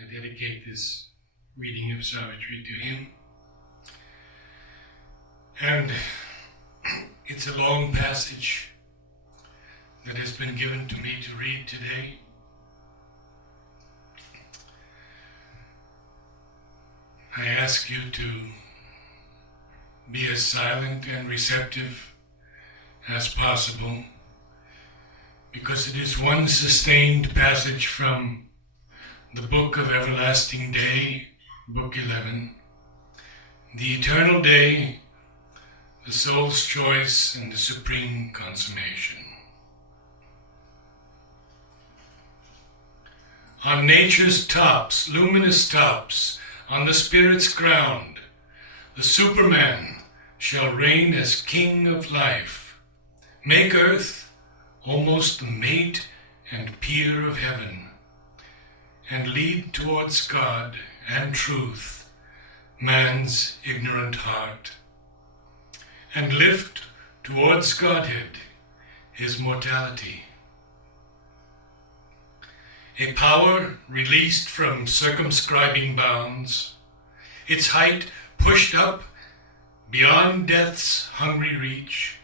I dedicate this reading of Savitri to him. And it's a long passage that has been given to me to read today. I ask you to be as silent and receptive as possible, because it is one sustained passage from the Book of Everlasting Day, Book 11, the eternal day, the soul's choice, and the supreme consummation. On nature's tops, luminous tops, on the spirit's ground, the Superman shall reign as king of life, make earth almost the mate and peer of heaven, and lead towards God and truth man's ignorant heart, and lift towards Godhead his mortality. A power released from circumscribing bounds, its height pushed up beyond death's hungry reach,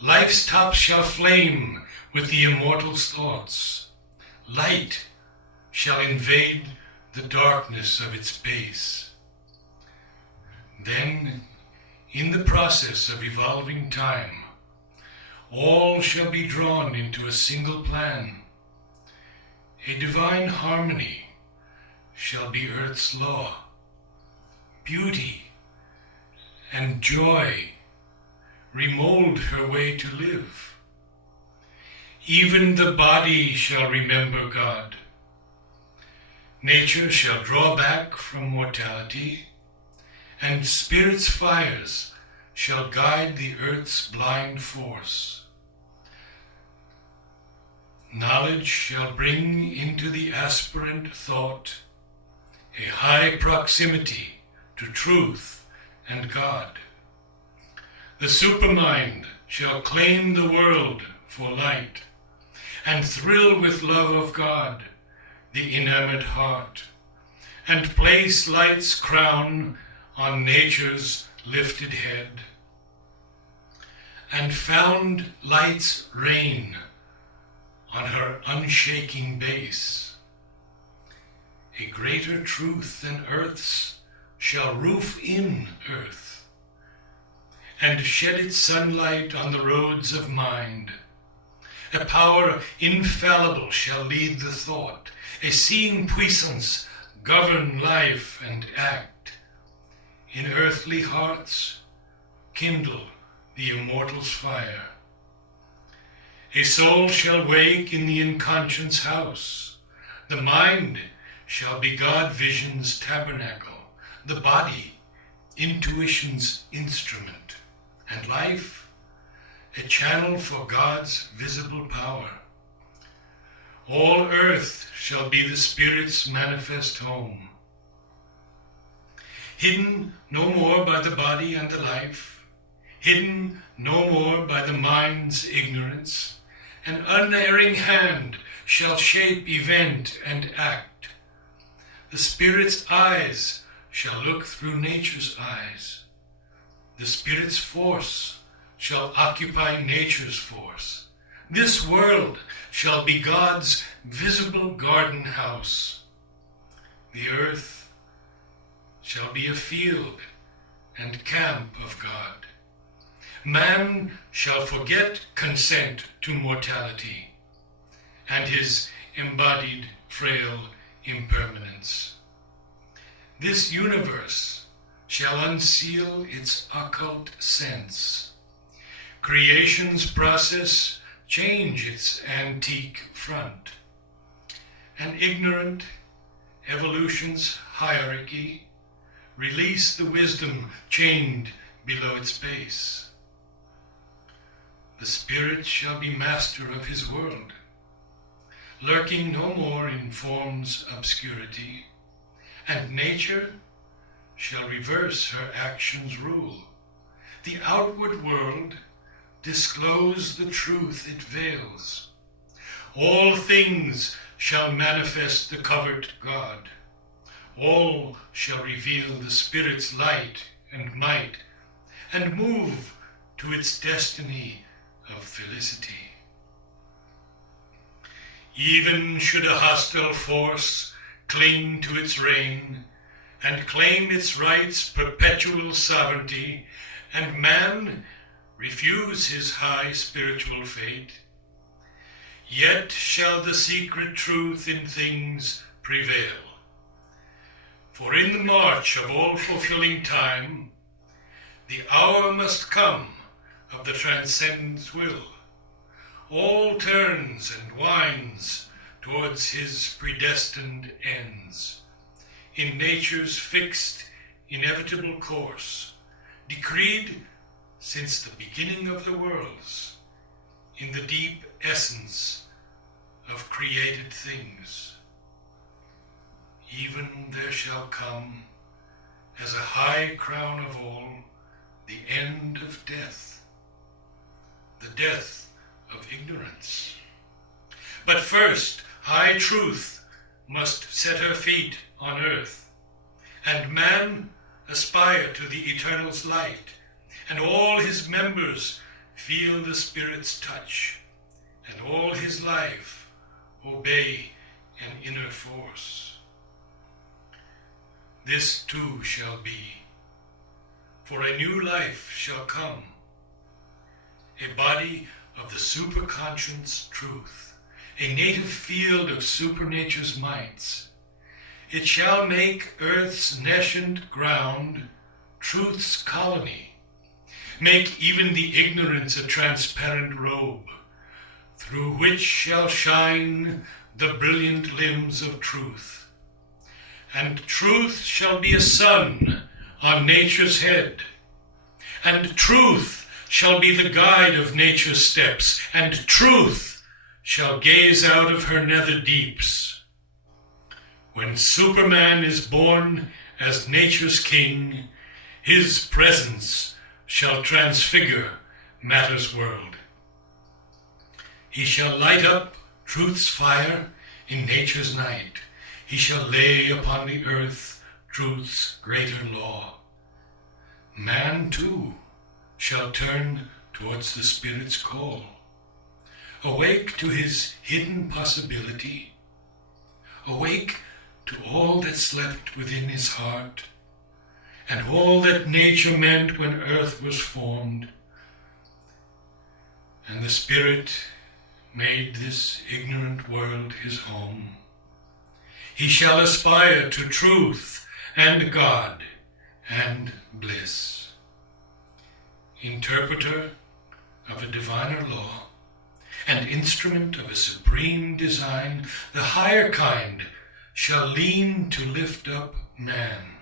life's top shall flame with the immortal's thoughts. Light shall invade the darkness of its base. Then, in the process of evolving time, all shall be drawn into a single plan. A divine harmony shall be earth's law. Beauty and joy remold her way to live. Even the body shall remember God. Nature shall draw back from mortality, and spirit's fires shall guide the earth's blind force. Knowledge shall bring into the aspirant thought a high proximity to truth and God. The supermind shall claim the world for light, and thrill with love of God the enamored heart, and place light's crown on nature's lifted head, and found light's reign on her unshaking base. A greater truth than earth's shall roof in earth, and shed its sunlight on the roads of mind. A power infallible shall lead the thought, a seeing puissance govern life and act. In earthly hearts kindle the immortal's fire. A soul shall wake in the inconscious house. The mind shall be God vision's tabernacle, the body intuition's instrument, and life a channel for God's visible power. All earth shall be the Spirit's manifest home, hidden no more by the body and the life, hidden no more by the mind's ignorance. An unerring hand shall shape event and act. The Spirit's eyes shall look through nature's eyes. The Spirit's force shall occupy nature's force. This world shall be God's visible garden house. The earth shall be a field and camp of God. Man shall forget consent to mortality and his embodied frail impermanence. This universe shall unseal its occult sense. Creation's process change its antique front, and ignorant evolution's hierarchy release the wisdom chained below its base. The Spirit shall be master of his world, lurking no more in form's obscurity, and nature shall reverse her action's rule. The outward world disclose the truth it veils. All things shall manifest the covert God. all shall reveal the Spirit's light and might, and move to its destiny of felicity. Even should a hostile force cling to its reign, and claim its right's perpetual sovereignty, and man refuse his high spiritual fate, yet shall the secret truth in things prevail. For in the march of all-fulfilling time, the hour must come of the Transcendent's will. All turns and winds towards his predestined ends, in nature's fixed, inevitable course, decreed since the beginning of the worlds, in the deep essence of created things. Even there shall come, as a high crown of all, the end of death, the death of ignorance. But first, high truth must set her feet on earth, and man aspire to the eternal's light, and all his members feel the Spirit's touch, and all his life obey an inner force. This too shall be, for a new life shall come, a body of the superconscious truth, a native field of supernature's mights. It shall make earth's nascent ground truth's colony, make even the ignorance a transparent robe, through which shall shine the brilliant limbs of truth. And truth shall be a sun on nature's head, and truth shall be the guide of nature's steps, and truth shall gaze out of her nether deeps. When Superman is born as nature's king, his presence shall transfigure matter's world. He shall light up truth's fire in nature's night. He shall lay upon the earth truth's greater law. Man, too, shall turn towards the Spirit's call. Awake to his hidden possibility. Awake to all that slept within his heart, and all that nature meant when earth was formed. And the Spirit made this ignorant world his home. He shall aspire to truth and God and bliss. Interpreter of a diviner law, and instrument of a supreme design, the higher kind shall lean to lift up man.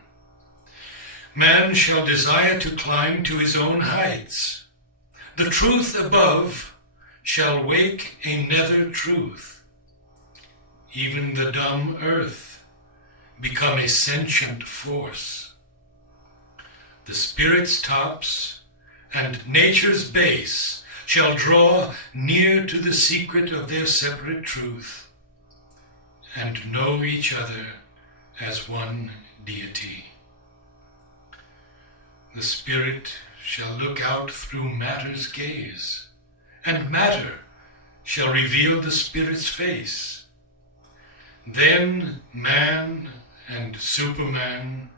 Man shall desire to climb to his own heights. The truth above shall wake a nether truth. Even the dumb earth become a sentient force. The Spirit's tops and nature's base shall draw near to the secret of their separate truth, and know each other as one deity. The Spirit shall look out through matter's gaze, and matter shall reveal the Spirit's face. Then man and Superman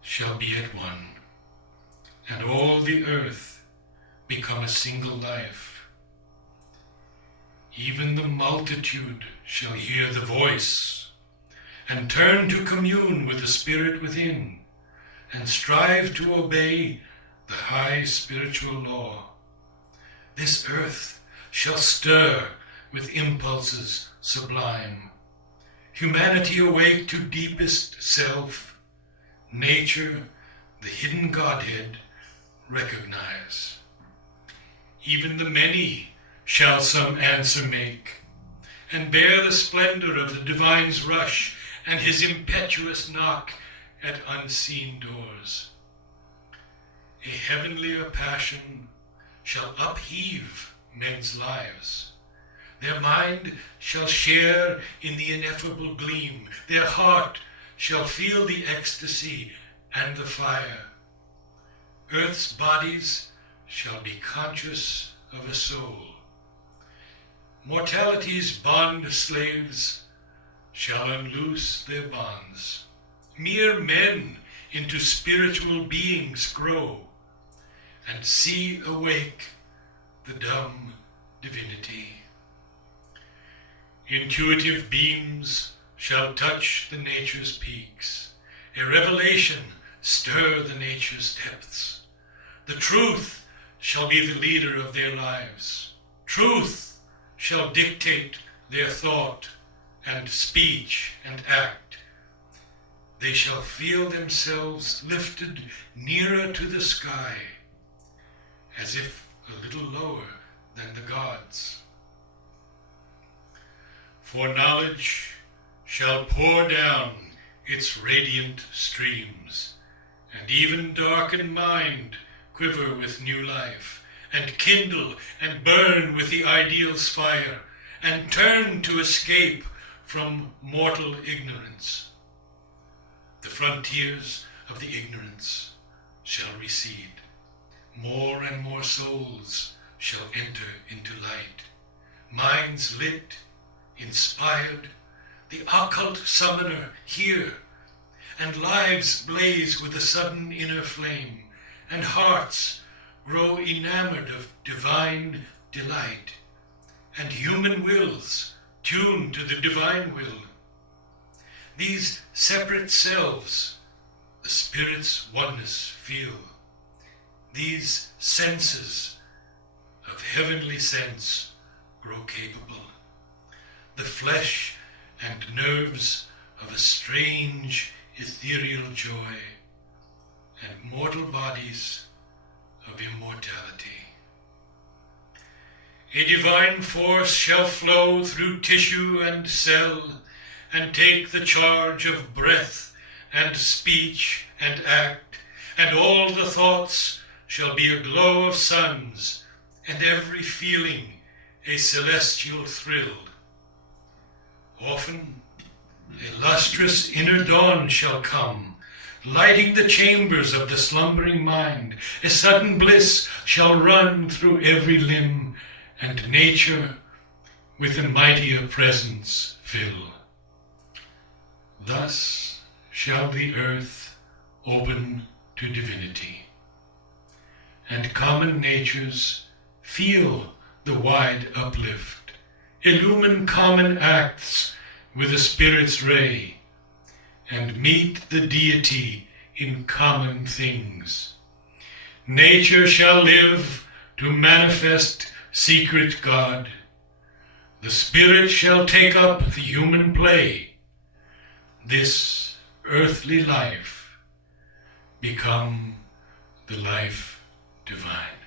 shall be at one, and all the earth become a single life. Even the multitude shall hear the voice, and turn to commune with the Spirit within, and strive to obey the high spiritual law. This earth shall stir with impulses sublime. Humanity awake to deepest self, nature, the hidden Godhead, recognize. Even the many shall some answer make, and bear the splendor of the divine's rush and his impetuous knock at unseen doors. A heavenlier passion shall upheave men's lives. Their mind shall share in the ineffable gleam. Their heart shall feel the ecstasy and the fire. Earth's bodies shall be conscious of a soul. Mortality's bond slaves shall unloose their bonds. Mere men into spiritual beings grow, and see awake the dumb divinity. Intuitive beams shall touch the nature's peaks. A revelation stir the nature's depths. The truth shall be the leader of their lives. Truth shall dictate their thought and speech and act. They shall feel themselves lifted nearer to the sky, as if a little lower than the gods. For knowledge shall pour down its radiant streams, and even darkened mind quiver with new life, and kindle and burn with the ideal's fire, and turn to escape from mortal ignorance. The frontiers of the ignorance shall recede. More and more souls shall enter into light. Minds lit, inspired, the occult summoner here, and lives blaze with a sudden inner flame, and hearts grow enamored of divine delight, and human wills tune to the divine will. These separate selves the Spirit's oneness feel. These senses of heavenly sense grow capable. The flesh and nerves of a strange ethereal joy, and mortal bodies of immortality. A divine force shall flow through tissue and cell, and take the charge of breath and speech and act, and all the thoughts shall be a glow of suns, and every feeling a celestial thrill. Often a lustrous inner dawn shall come, lighting the chambers of the slumbering mind. A sudden bliss shall run through every limb, and nature with a mightier presence fill. Thus shall the earth open to divinity, and common natures feel the wide uplift, illumine common acts with the Spirit's ray, and meet the deity in common things. Nature shall live to manifest secret God. The Spirit shall take up the human play. This earthly life become the life divine.